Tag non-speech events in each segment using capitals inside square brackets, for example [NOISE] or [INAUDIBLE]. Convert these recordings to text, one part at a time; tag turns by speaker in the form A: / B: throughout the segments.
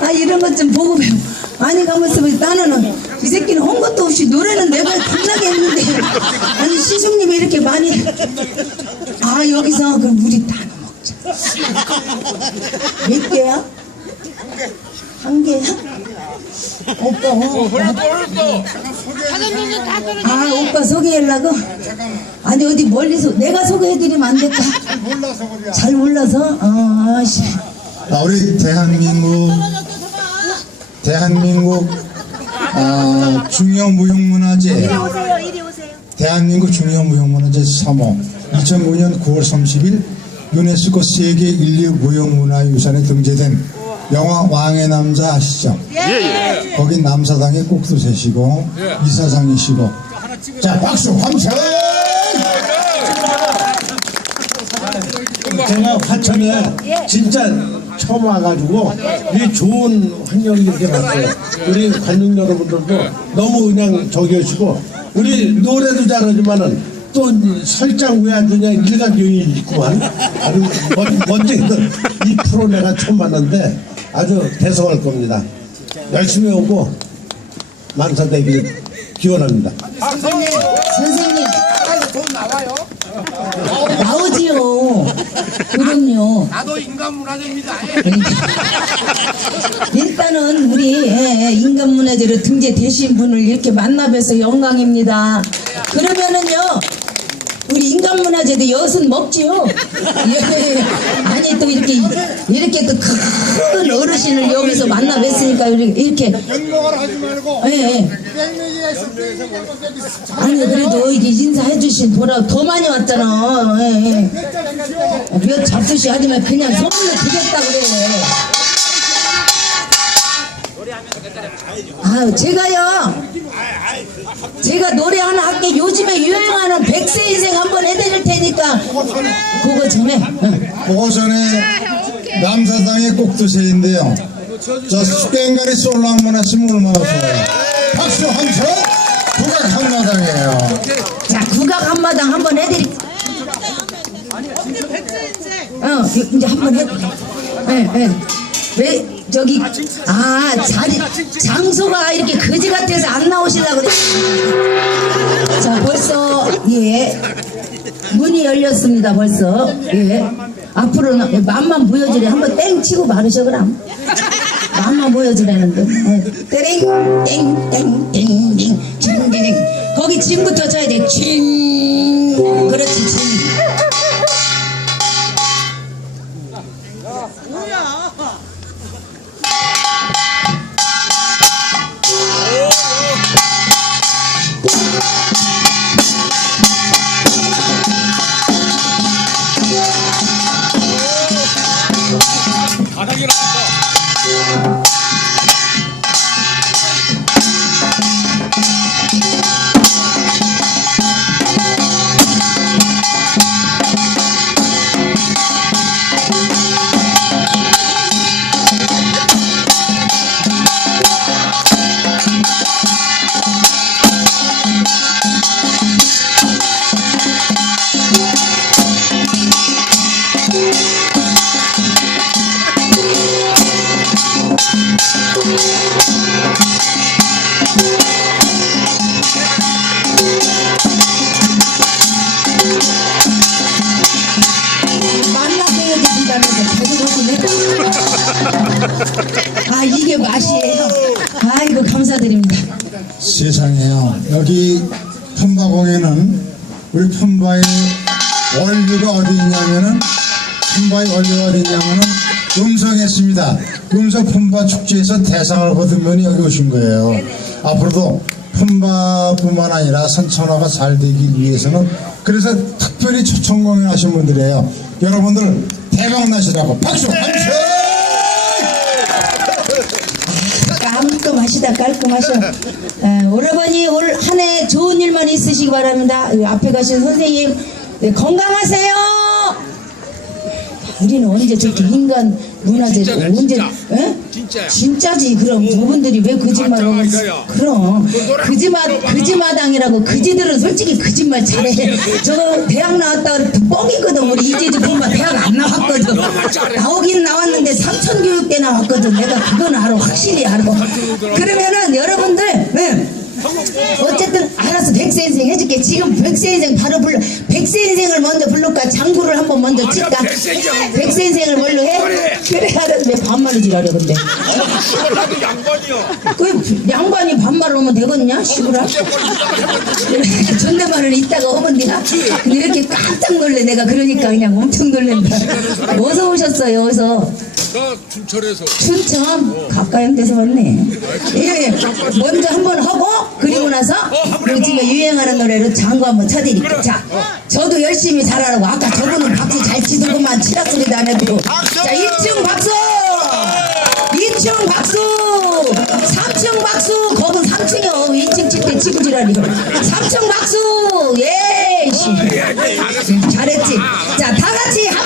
A: 아 이런 것 좀 보고 배워. 아니 가면서 왜 나는 이 새끼는 한 것도 없이 노래는 내가 겁나게 했는데 아니 시숙님이 이렇게 많이 아 여기서 그럼 우리 나눠 먹자. 몇 개야? 한 개야? 오빠 어. 아 오빠 소개하려고? 아니 어디 멀리서 내가 소개해드리면 안 될까?
B: 몰라서 그래.
A: 잘 몰라서? 어, 씨.
B: 아, 우리 대한민국 대한민국 아, 중요무형문화재 대한민국 중요무형문화재 3호. 2009년 9월 30일 유네스코 세계 인류 무형문화유산에 등재된 영화 왕의 남자 아시죠? 거기 남사당의 꼭두 세시고 이사장이시고. 자 박수 함성
C: 제가 화천에 진짜 처음 와가지고 이 좋은 환경이 이렇게 봤어요. 우리 관중 여러분들도 너무 그냥 저기 하시고 우리 노래도 잘하지만은 또 설장 왜 안 주냐 일각용이 있구만 아주 멋- 멋쟁이들 이 프로 내가 처음 봤는데 아주 대성할 겁니다. 열심히 오고 만사되길 기원합니다.
A: 선생님. 나 오지요. 그럼요.
D: 나도 인간 문화재입니다.
A: 일단은 우리 예, 예, 인간 문화재로 등재되신 분을 이렇게 만나뵈서 영광입니다. 그러면은요. 우리 인간문화재도 엿은 먹지요. [LAUGHS] 예, 아니 또 이렇게 이렇게 또 큰 어르신을 여기서 만나 뵀으니까 이렇게
B: 영광을 하지 말고
A: 예, 예. 아니 그래도 이게 인사해 주신 보라 더 많이 왔잖아. 예, 예. 몇 잡수시 하지만 그냥 선물로 드렸다 그래. 아 제가요. 제가 노래 하나 할게 요즘에 유행하는 백세 인생 한번 해드릴 테니까 그거 전에 응.
B: 그거 전에 남사당의 꼭두새인데요. 저 했으면 얼마나 좋아요. 박수 함성 국악 한마당이에요.
A: 자 국악 한마당 한번 해드릴. 어 이제 한번 해. 예 예. 왜 저기 아 자리 장소가 이렇게 거지 같아서 안 나오시려 그래. 자 벌써 예. 문이 열렸습니다 벌써. 예. 앞으로는 맘만 보여주래. 한번 땡 치고 말으셔 그럼. 맘만 보여주라는데. 예. 땡 땡 땡 땡땡 징징 거기 징부터 쳐야 돼 징 그렇지 징
B: 세상에요. 여기 품바공에는 우리 품바의 원류가 어디 있냐면은 품바의 원류가 어디 있냐면은 음성에 있습니다. 음성 품바 축제에서 대상을 받은 분이 여기 오신 거예요. 앞으로도 품바뿐만 아니라 선천화가 잘 되기 위해서는 그래서 특별히 초청 공연하신 분들이에요. 여러분들 대박 나시라고 박수 함성!
A: 깔끔하시다. 깔끔하셔. 에, 오라버니 올 한 해 좋은 일만 있으시기 바랍니다. 이 앞에 가신 선생님 네, 건강하세요 우리는 언제 저렇게 인간 문화재 언제 에?
D: 진짜야.
A: 진짜지 그럼. 저분들이 왜 거짓말을
D: 가짜가 이거야.
A: 그럼. 거짓말 거짓마당이라고 그지들은 솔직히 거짓말 잘해. 저 대학 나왔다 그래 뻥이거든. 우리 이재주 본바 대학 안 나왔거든. 나오긴 나왔는데 삼천 교육대 나왔거든. 내가 그건 알아. 확실히 알아. 그러면은 여러분들 네. 어쨌든 알아서 백세 인생 해줄게. 지금 백세 인생 바로 불러. 백세 인생을 먼저 부를까 장구를 한번 먼저 칠까
D: 백세 인생.
A: 백세 인생을 뭘로 해?
D: 그래.
A: 그래 하는데 반말을 지랄해 근데.
D: 나도 양반이요.
A: 그 양반이 반말을 하면 되겠냐 시부라 존댓말을 이따가 하면 근데 이렇게 깜짝 놀래 내가. 그러니까 그냥 엄청 놀랜다. 어디서 오셨어요 어디서
D: 나 춘천에서
A: 춘천 가까운 데서 왔네. 예, 먼저 한번 하고 그리고 나서 우리 지금 유행하는 노래로 장구 한번 쳐드릴게요. 자, 저도 열심히 잘하라고 아까 저분은 박수 잘 치더구만 치라 소리도 안 해도. 자, 1층 박수, 2층 박수, 3층 박수. 거긴 3층이요. 2층 칠때 치고 지라니. 3층 박수. 예, 씨. 잘했지. 자, 다 같이 함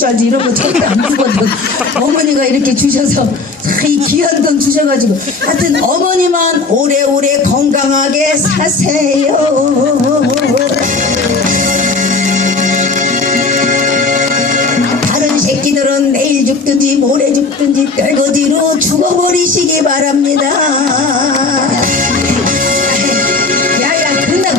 A: 줄 알지 이런 거 절대 안 주거든 어머니가 이렇게 주셔서 참이 귀한 돈 주셔가지고 하여튼 어머니만 오래오래 건강하게 사세요. 다른 새끼들은 내일 죽든지 모레 죽든지 떨거지로 죽어버리시기 바랍니다.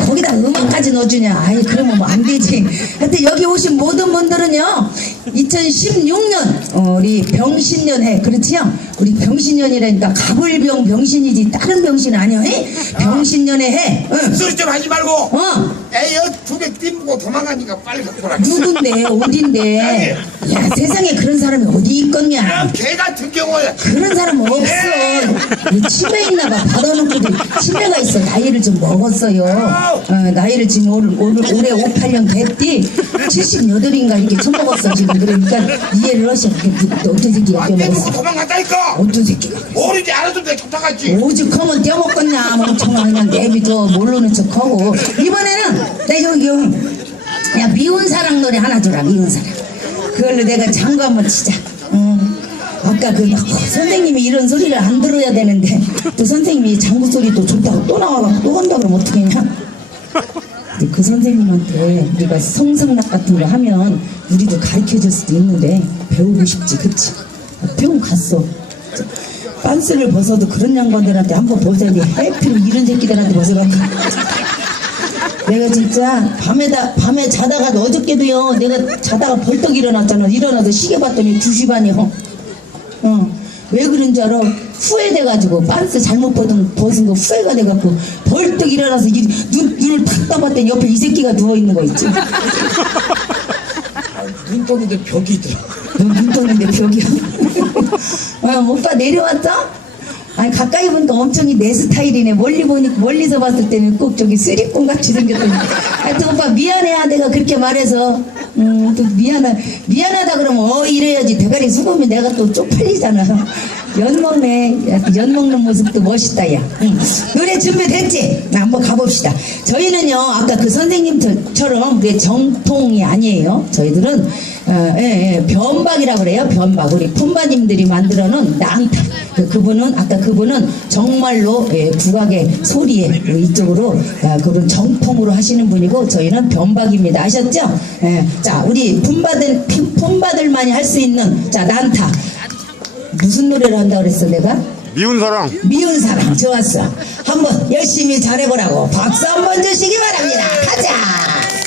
A: 거기다 음악까지 넣어주냐? 아이 그러면 뭐 안 되지. 하여튼 여기 오신 모든 분들은요 2016년 어, 우리 병신년해 그렇지요 우리 병신년이라니까 가불병 병신이지 다른 병신 아니야 에? 병신년의 해 응.
D: 소리 좀 하지 말고
A: 어
D: 애여 두개 띠고 도망가니까 빨리 갖고 오라
A: 누군데 어딘데 [LAUGHS] 야 세상에 그런 사람이 어디 있겠냐
D: 개 같은 경우에
A: 그런 사람 없어. 이 치매 있나 봐. 받아놓고도 치매가 있어. 나이를 좀 먹었어요. 어, 나이를 지금 올, 올, 올해 58년 됐디. 78인가 이렇게 처먹었어 지금. 그러니까 이해를 하셔. 그게 어떤 새끼가 떼먹었어.
D: 도망간다니까
A: 어떤 새끼가.
D: 모르지 알아도 내 쫓아갔지
A: 오죽하면 떼먹겠냐. 멍청한 그냥 내비둬 모르는 척하고. 이번에는 내 여기 야 미운 사랑 노래 하나 줘라. 미운 사랑. 그걸로 내가 장구 한번 치자. 어. 아까 그 선생님이 이런 소리를 안 들어야 되는데 또 선생님이 장구 소리 또 좋다고 또 나와갖고 또 한다 그러면 어떡하냐? 근데 그 선생님한테 우리가 성성락 같은 거 하면 우리도 가르쳐 줄 수도 있는데 배우고 싶지 그치? 배움 갔어. 빤스를 벗어도 그런 양반들한테 한번 벗어야지. 해필 이런 새끼들한테 벗어가지고 [LAUGHS] 내가 진짜 밤에다 밤에 자다가 어저께도요. 내가 자다가 벌떡 일어났잖아. 일어나서 시계 봤더니 2시 반이요. 어 왜 그런 줄 알아 후회돼가지고 빤스 잘못 벗은, 벗은 거 후회가 돼갖고 벌떡 일어나서 이, 눈, 눈을 탁 떠봤더니 옆에 이 새끼가 누워있는 거 있지
D: 눈 떠는데 벽이 있더라.
A: 너눈 떠는데 벽이야 어, [LAUGHS] 오빠 내려왔어? 아니 가까이 보니까 엄청 내 스타일이네. 멀리 보니까 멀리서 봤을 때는 꼭 저기 쓰리꾼 같이 생겼더니 하여튼 오빠 미안해 내가 그렇게 말해서. 음또 미안하 미안하다 그러면 어 이래야지. 대가리 수고면 내가 또 쪽팔리잖아 연 먹네 연 먹는 모습도 멋있다 야. 응. 노래 준비됐지? 나 한번 가봅시다. 저희는요 아까 그 선생님처럼 그 정통이 아니에요. 저희들은 어, 예, 예, 변박이라고 그래요 변박. 우리 품바님들이 만들어 놓은 낭타 그, 그분은 아까 그분은 정말로 예, 국악의 소리에 이쪽으로 아, 그런 정통으로 하시는 분이고 저희는 변박입니다. 아셨죠? 예, 자 우리 품바들 품바들만이 할 수 있는 자 난타 무슨 노래를 한다 그랬어 내가?
E: 미운 사랑
A: 미운 사랑 좋았어. 한번 열심히 잘해보라고. 박수 한번 주시기 바랍니다. 가자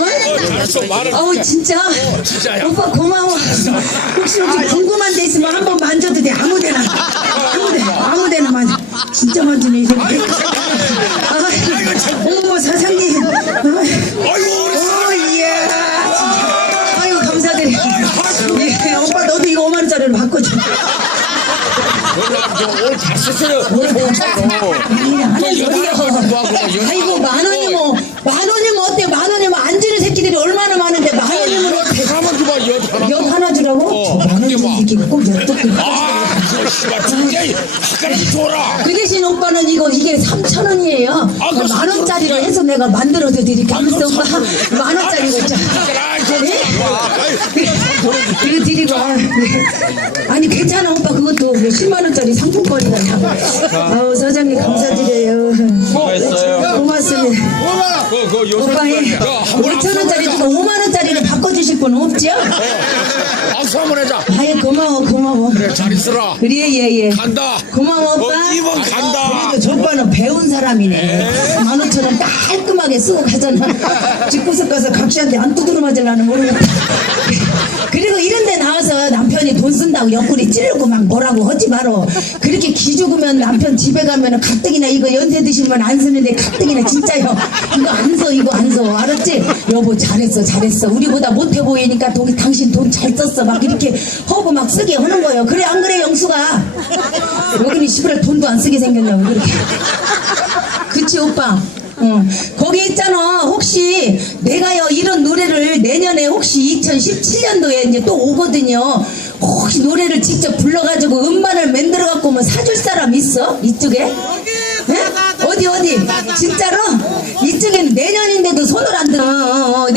A: 어? 아우 진짜. 오빠 고마워. 혹시 혹시 궁금한 데 있으면 한번 만져도 돼. 아무데나. 아무데나 아무데나 만져. 진짜 만지네 이거 아, 어머 사장님.
D: 아이고 우리
A: 오 예. 아유 감사드려. 예, 오빠 너도 이거 5만 원짜리로 바꿔줘.
D: 오늘 잘 썼어요.
A: 아이고 만 원이면 만 원이면 어때? 만 원이면 안 주는 새끼들이 얼마나 많은데 만 원이면 어때?
D: 하나만 줘봐 여 하나.
A: 여 하나 주라고? 저만 원 주는 새끼가 꼭 엿듣고.
D: 아 그거 씨발 진짜 아까는 줘라.
A: 그 대신 오빠는 이거 이게 3천 원이에요.
D: 아, 그거
A: 만 원짜리로 해서 내가 만들어서 드릴게. 오빠 만 원짜리로 자.
D: 아이 그
A: 이거 드리고 아, 네. 아니 괜찮아 오빠 그것도 10만 원짜리 상품권이다 아우 사장님 감사드려요 고맙습니다
D: 그 그 요새
A: 오빠의 5천 원짜리 주고 5만 원짜리로 바꿔주실 분 없죠?
D: 박수 한번 해자.
A: 아예 고마워 고마워
D: 그래 잘 있어라.
A: 그래 예예
D: 간다.
A: 고마워 오빠
D: 어, 이번 간다.
A: 오빠는 배운 사람이네. 만 오천 원 깔끔하게 쓰고 가잖아. 집구석 가서 각시한테 안 두드려 맞으려는 모르겠다 그리고 이런 데 나와서 남편이 돈 쓴다고 옆구리 찌르고 막 뭐라고 하지 마라 그렇게 기죽으면 남편 집에 가면 가뜩이나 이거 연세 드시면 안 쓰는데 가뜩이나 진짜요? 이거 안 써 이거 안 써. 알았지? 여보 잘했어 잘했어. 우리보다 못해 보이니까 돈, 당신 돈 잘 썼어. 막 이렇게 허고 막 쓰게 하는 거예요. 그래 안 그래 영수가 여기는 시부라 돈도 안 쓰게 생겼냐고 그렇게. 그치 오빠 어. 거기 있잖아. 혹시 내가요 이런 노래를 내년에 혹시 2017년도에 이제 또 오거든요. 혹시 노래를 직접 불러가지고 음반을 만들어 갖고 뭐 사줄 사람 있어? 이쪽에? 예? 어디 어디? 진짜로? 이쪽에는 내년인데도 손을 안 들어